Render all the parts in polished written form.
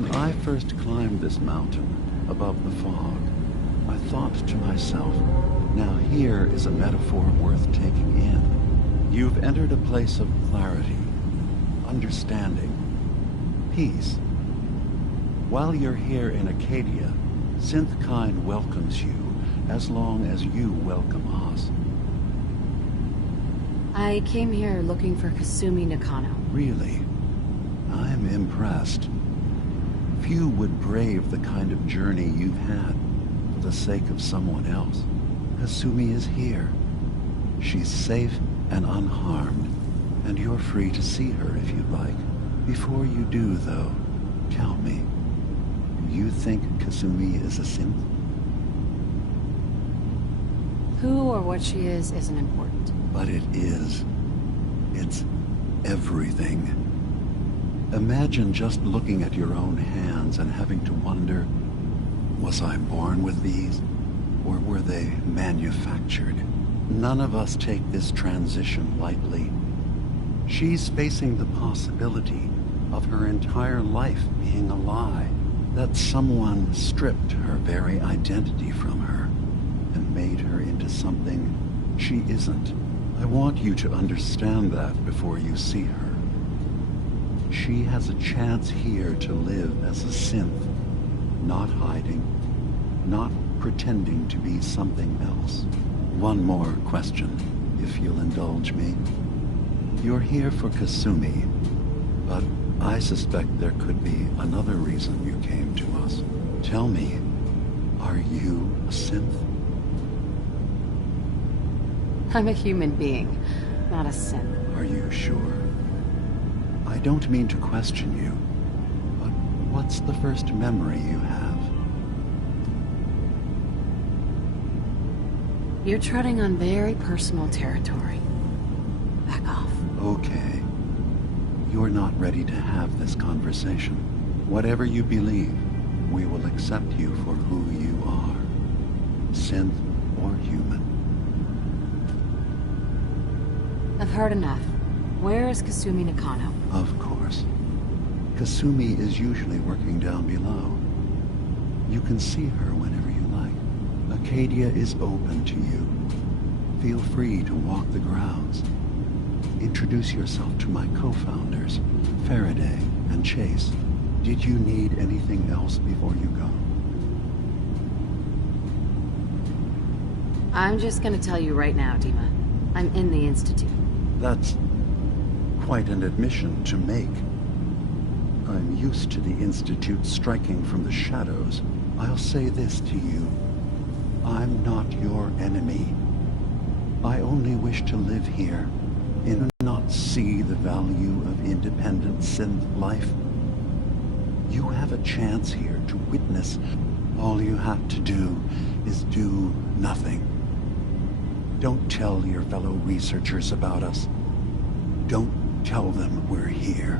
When I first climbed this mountain above the fog, I thought to myself, now here is a metaphor worth taking in. You've entered a place of clarity, understanding, peace. While you're here in Acadia, Synth-Kind welcomes you as long as you welcome us. I came here looking for Kasumi Nakano. Really? I'm impressed. Few would brave the kind of journey you've had for the sake of someone else. Kasumi is here. She's safe and unharmed, and you're free to see her if you'd like. Before you do, though, tell me, do you think Kasumi is a synth? Who or what she is isn't important. But it is. It's everything. Imagine just looking at your own hands and having to wonder, was I born with these, or were they manufactured? None of us take this transition lightly. She's facing the possibility of her entire life being a lie, that someone stripped her very identity from her and made her into something she isn't. I want you to understand that before you see her. She has a chance here to live as a synth, not hiding, not pretending to be something else. One more question, if you'll indulge me. You're here for Kasumi, but I suspect there could be another reason you came to us. Tell me, are you a synth? I'm a human being, not a synth. Are you sure? I don't mean to question you, but what's the first memory you have? You're treading on very personal territory. Back off. Okay. You're not ready to have this conversation. Whatever you believe, we will accept you for who you are. Synth or human. I've heard enough. Where is Kasumi Nakano? Of course. Kasumi is usually working down below. You can see her whenever you like. Acadia is open to you. Feel free to walk the grounds. Introduce yourself to my co-founders, Faraday and Chase. Did you need anything else before you go? I'm just gonna tell you right now, Dima. I'm in the Institute. That's quite an admission to make. I'm used to the Institute striking from the shadows. I'll say this to you. I'm not your enemy. I only wish to live here and not see the value of independent synth life. You have a chance here to witness. All you have to do is do nothing. Don't tell your fellow researchers about us. Don't tell them we're here.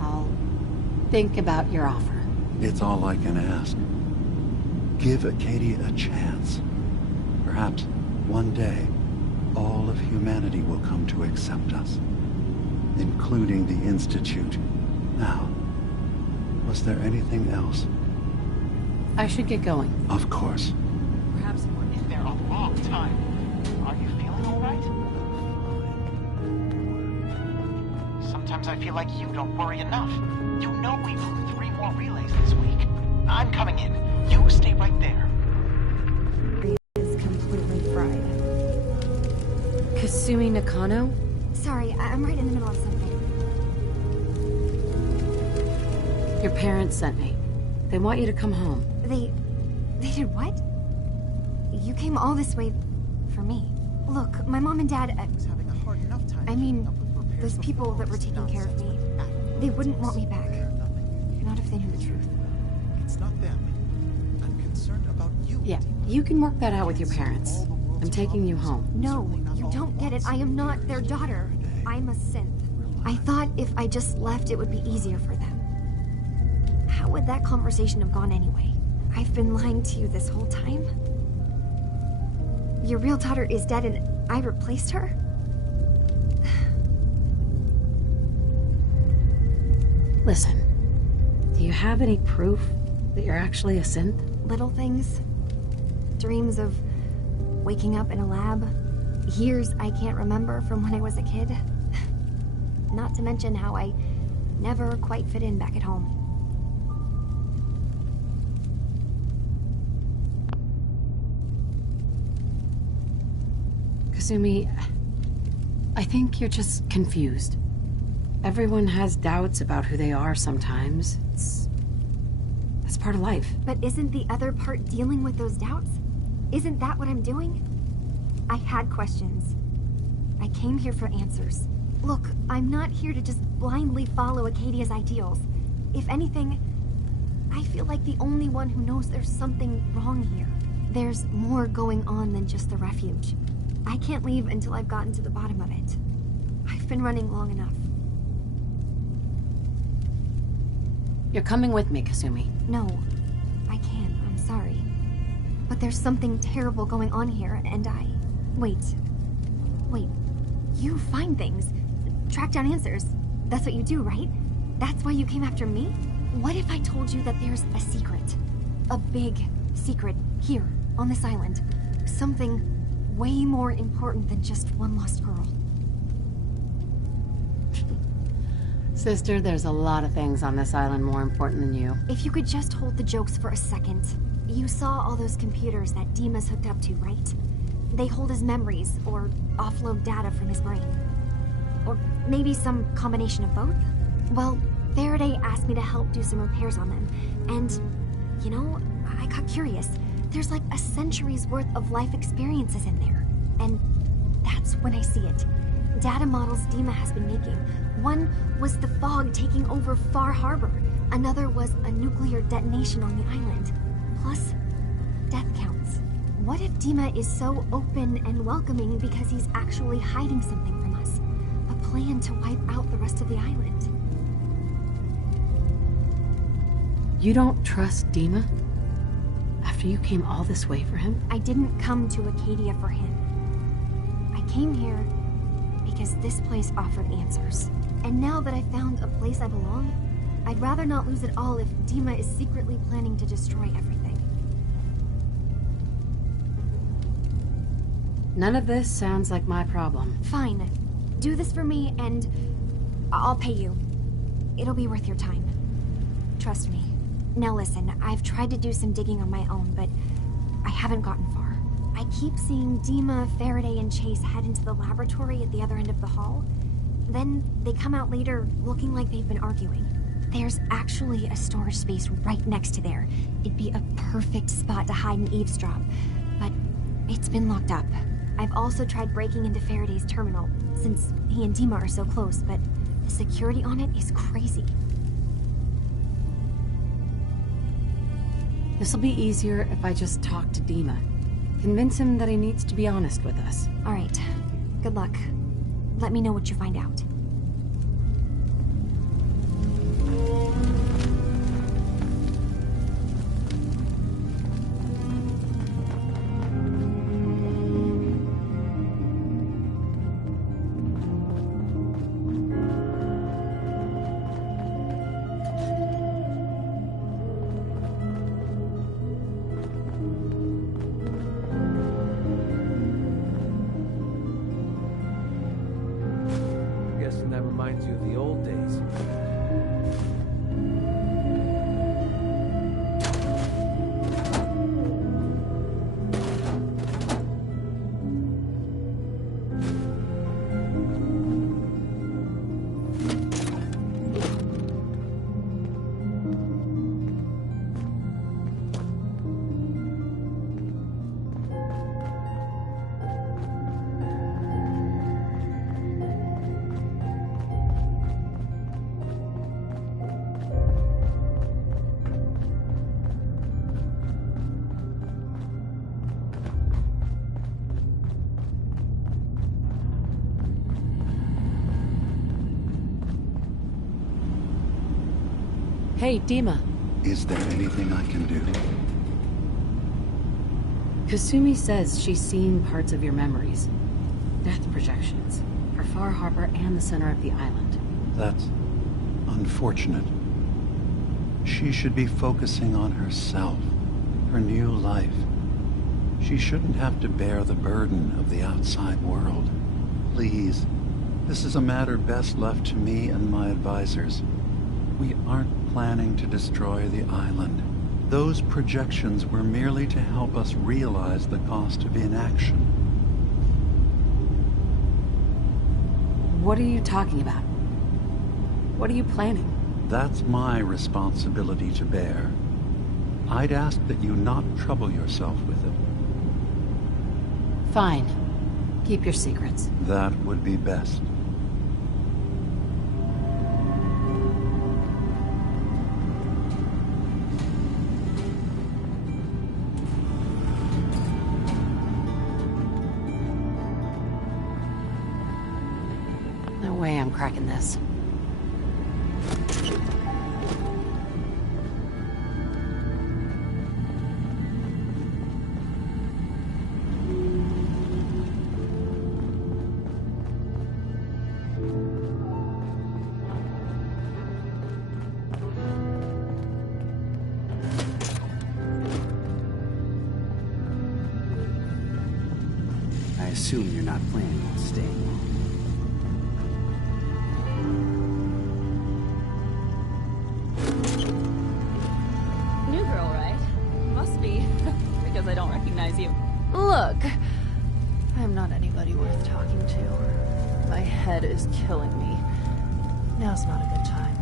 I'll think about your offer. It's all I can ask. Give Acadia a chance. Perhaps one day, all of humanity will come to accept us, including the Institute. Now, was there anything else? I should get going. Of course. Perhaps we're in there a long time. Are you feeling all right? Sometimes I feel like you don't worry enough. You know we blew 3 more relays this week. I'm coming in. You stay right there. Is completely fried. Kasumi Nakano? Sorry, I'm right in the middle of something. Your parents sent me. They want you to come home. They did what? You came all this way for me. Look, my mom and dad, Was having a hard enough time. I mean, keeping up with repairs those people before that were this taking care of me, nonsense. they wouldn't want me back. Not if they knew the truth. It's not them. I'm concerned about you. Yeah, you can work that out with your parents. I'm taking you home. No, you don't get it. I am not their daughter. I'm a synth. I thought if I just left, it would be easier for them. How would that conversation have gone anyway? I've been lying to you this whole time? Your real daughter is dead and I replaced her? Listen, do you have any proof that you're actually a synth? Little things. Dreams of waking up in a lab. Years I can't remember from when I was a kid. Not to mention how I never quite fit in back at home. Kasumi, I think you're just confused. Everyone has doubts about who they are sometimes. That's part of life. But isn't the other part dealing with those doubts? Isn't that what I'm doing? I had questions. I came here for answers. Look, I'm not here to just blindly follow Acadia's ideals. If anything, I feel like the only one who knows there's something wrong here. There's more going on than just the refuge. I can't leave until I've gotten to the bottom of it. I've been running long enough. You're coming with me, Kasumi. No, I can't. I'm sorry. But there's something terrible going on here, and I... Wait. You find things. Track down answers. That's what you do, right? That's why you came after me? What if I told you that there's a secret? A big secret here, on this island. Something way more important than just one lost girl. Sister, there's a lot of things on this island more important than you. If you could just hold the jokes for a second. You saw all those computers that Dima's hooked up to, right? They hold his memories, or offload data from his brain. Or maybe some combination of both? Well, Faraday asked me to help do some repairs on them, and, you know, I got curious. There's like a century's worth of life experiences in there, and that's when I see it. Data models Dima has been making. One was the fog taking over Far Harbor. Another was a nuclear detonation on the island. Plus, death counts. What if Dima is so open and welcoming because he's actually hiding something from us? A plan to wipe out the rest of the island. You don't trust Dima? After you came all this way for him? I didn't come to Acadia for him. I came here because this place offered answers. And now that I found a place I belong, I'd rather not lose it all if Dima is secretly planning to destroy everything. None of this sounds like my problem. Fine. Do this for me and I'll pay you. It'll be worth your time. Trust me. Now listen, I've tried to do some digging on my own, but I haven't gotten far. I keep seeing Dima, Faraday, and Chase head into the laboratory at the other end of the hall. Then they come out later looking like they've been arguing. There's actually a storage space right next to there. It'd be a perfect spot to hide and eavesdrop, but it's been locked up. I've also tried breaking into Faraday's terminal, since he and Dima are so close, but the security on it is crazy. This'll be easier if I just talk to Dima. Convince him that he needs to be honest with us. All right. Good luck. Let me know what you find out. That reminds you of the old days. Hey, Dima. Is there anything I can do? Kasumi says she's seen parts of your memories. Death projections. For Far Harbor and the center of the island. That's unfortunate. She should be focusing on herself, her new life. She shouldn't have to bear the burden of the outside world. Please, this is a matter best left to me and my advisors. We aren't planning to destroy the island. Those projections were merely to help us realize the cost of inaction. What are you talking about? What are you planning? That's my responsibility to bear. I'd ask that you not trouble yourself with it. Fine. Keep your secrets. That would be best. No way I'm cracking this. I assume you're not planning on staying long. New girl, right? Must be, because I don't recognize you. Look, I'm not anybody worth talking to. My head is killing me. Now's not a good time.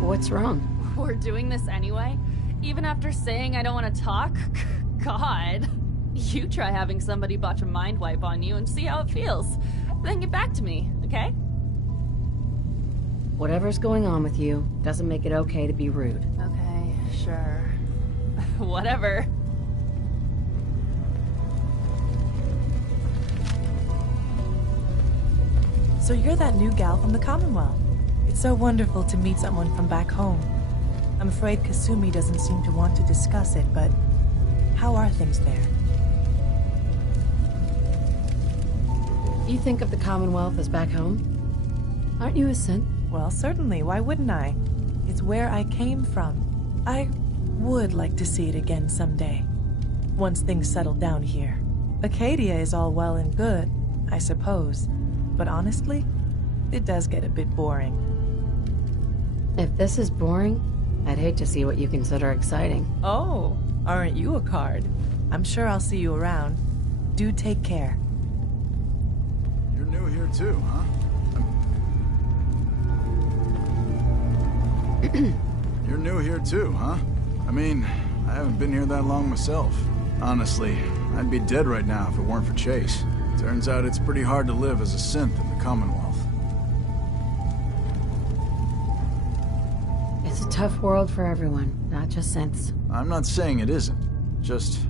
What's wrong? We're doing this anyway? Even after saying I don't want to talk? God. You try having somebody botch a mind wipe on you and see how it feels. Then get back to me, okay? Whatever's going on with you doesn't make it okay to be rude. Okay, sure. Whatever. So you're that new gal from the Commonwealth. It's so wonderful to meet someone from back home. I'm afraid Kasumi doesn't seem to want to discuss it, but how are things there? You think of the Commonwealth as back home? Aren't you a synth? Well, certainly. Why wouldn't I? It's where I came from. I would like to see it again someday, once things settle down here. Acadia is all well and good, I suppose, but honestly, it does get a bit boring. If this is boring, I'd hate to see what you consider exciting. Oh, aren't you a card? I'm sure I'll see you around. Do take care. You're new here too, huh? You're new here too, huh? I mean, I haven't been here that long myself. Honestly, I'd be dead right now if it weren't for Chase. Turns out it's pretty hard to live as a synth in the Commonwealth. It's a tough world for everyone, not just synths. I'm not saying it isn't. Just,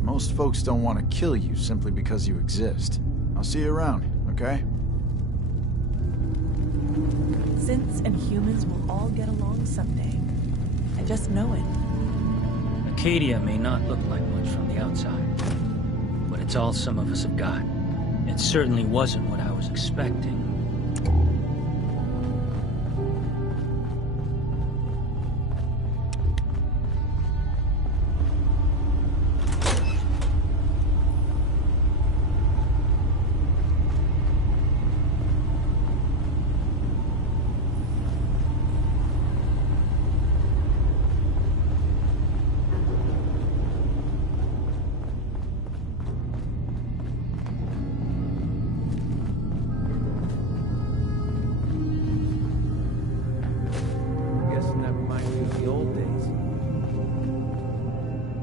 most folks don't want to kill you simply because you exist. I'll see you around, okay? Synths and humans will all get along someday. I just know it. Acadia may not look like much from the outside, but it's all some of us have got. It certainly wasn't what I was expecting.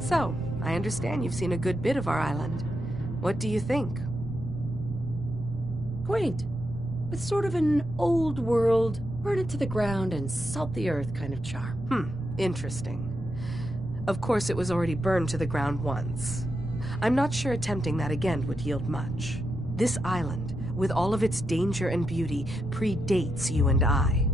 So, I understand you've seen a good bit of our island. What do you think? Quaint. With sort of an old world, burn it to the ground and salt the earth kind of charm. Interesting. Of course, it was already burned to the ground once. I'm not sure attempting that again would yield much. This island, with all of its danger and beauty, predates you and I.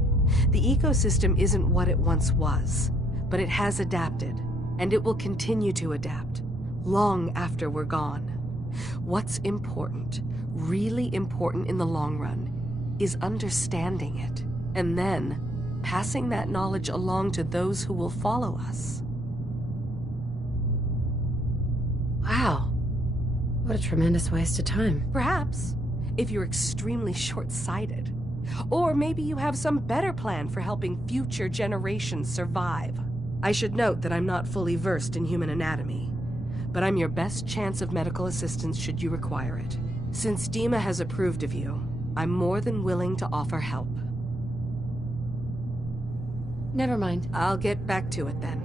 The ecosystem isn't what it once was, but it has adapted, and it will continue to adapt, long after we're gone. What's important, really important in the long run, is understanding it, and then passing that knowledge along to those who will follow us. Wow. What a tremendous waste of time. Perhaps, if you're extremely short-sighted. Or maybe you have some better plan for helping future generations survive. I should note that I'm not fully versed in human anatomy, but I'm your best chance of medical assistance should you require it. Since Dima has approved of you, I'm more than willing to offer help. Never mind. I'll get back to it then.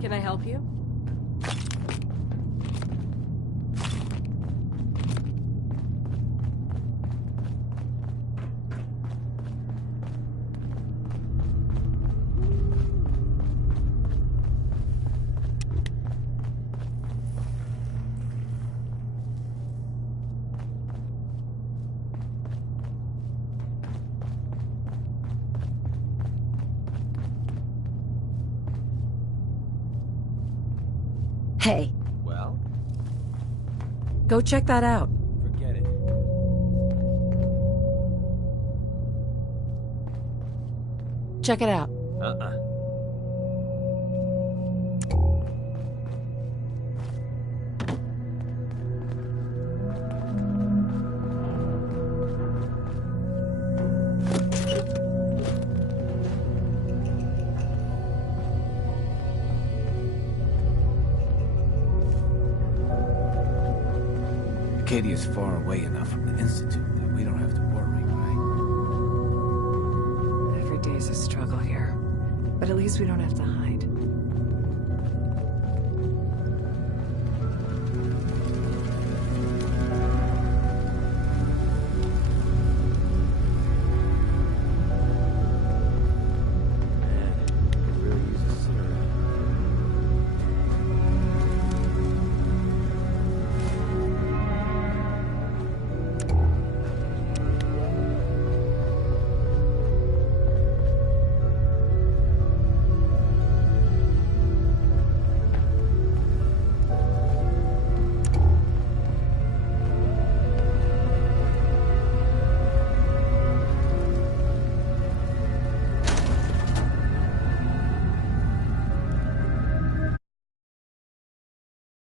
Can I help you? Hey. Well? Go check that out. Forget it. Check it out. Uh-uh. Acadia's far away enough from the Institute that we don't have to worry, right? Every day's a struggle here. But at least we don't have to hide.